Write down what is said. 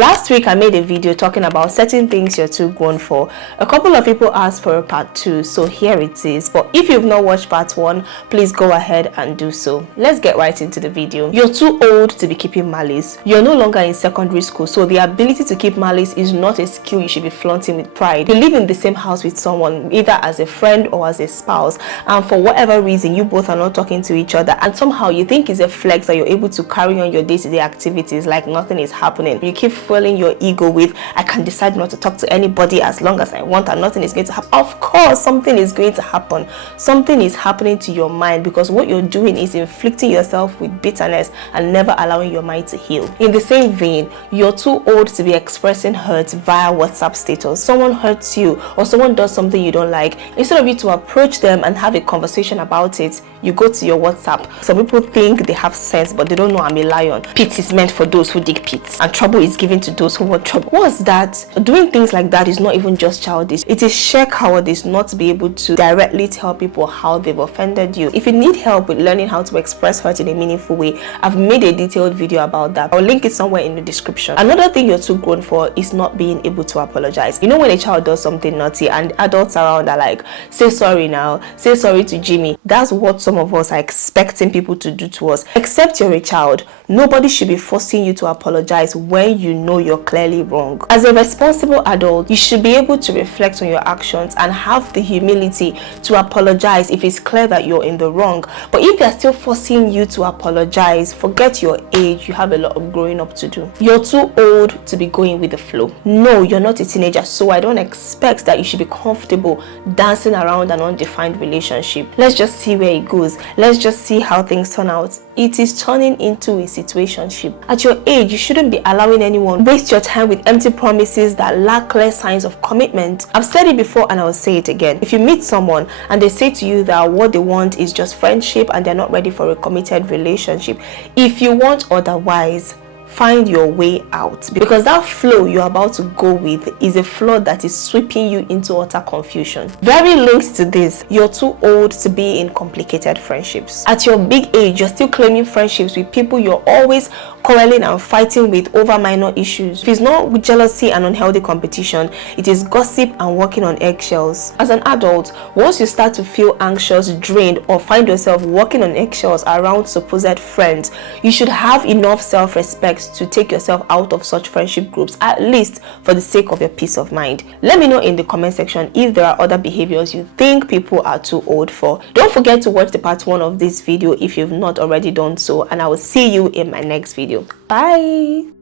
Last week I made a video talking about certain things you're too grown for. A couple of people asked for a part 2, so here it is. But if you've not watched part 1, please go ahead and do so. Let's get right into the video. You're too old to be keeping malice. You're no longer in secondary school, so the ability to keep malice is not a skill you should be flaunting with pride. You live in the same house with someone, either as a friend or as a spouse, and for whatever reason you both are not talking to each other, and somehow you think it's a flex that you're able to carry on your day-to-day activities like nothing is happening. You keep fueling your ego with, I can decide not to talk to anybody as long as I want and nothing is going to happen. Of course something is going to happen. Something is happening to your mind, because what you're doing is inflicting yourself with bitterness and never allowing your mind to heal. In the same vein, you're too old to be expressing hurt via WhatsApp status. Someone hurts you or someone does something you don't like, instead of you to approach them and have a conversation about it, you go to your WhatsApp. Some people think they have sense, but they don't know I'm a lion. Pit is meant for those who dig pits, and trouble is given to those who want trouble. What's that? Doing things like that is not even just childish. It is sheer cowardice not to be able to directly tell people how they've offended you. If you need help with learning how to express hurt in a meaningful way, I've made a detailed video about that. I'll link it somewhere in the description. Another thing you're too grown for is not being able to apologize. You know, when a child does something naughty and adults around are like, say sorry now, say sorry to Jimmy. That's what some of us are expecting people to do to us. Except you're a child, nobody should be forcing you to apologize when you know you're clearly wrong. As a responsible adult, you should be able to reflect on your actions and have the humility to apologize if it's clear that you're in the wrong. But if they're still forcing you to apologize, forget your age. You have a lot of growing up to do. You're too old to be going with the flow. No, you're not a teenager, so I don't expect that you should be comfortable dancing around an undefined relationship. Let's just see where it goes. Let's just see how things turn out. It is turning into a situationship. At your age, you shouldn't be allowing anyone waste your time with empty promises that lack clear signs of commitment. I've said it before and I'll say it again. If you meet someone and they say to you that what they want is just friendship and they're not ready for a committed relationship, if you want otherwise, find your way out, because that flow you're about to go with is a flow that is sweeping you into utter confusion. Very linked to this, you're too old to be in complicated friendships. At your big age, you're still claiming friendships with people you're always quarreling and fighting with over minor issues. If it's not with jealousy and unhealthy competition, it is gossip and walking on eggshells. As an adult, once you start to feel anxious, drained, or find yourself walking on eggshells around supposed friends, you should have enough self-respect to take yourself out of such friendship groups, at least for the sake of your peace of mind. Let me know in the comment section if there are other behaviors you think people are too old for. Don't forget to watch the part 1 of this video if you've not already done so, and I will see you in my next video. Bye.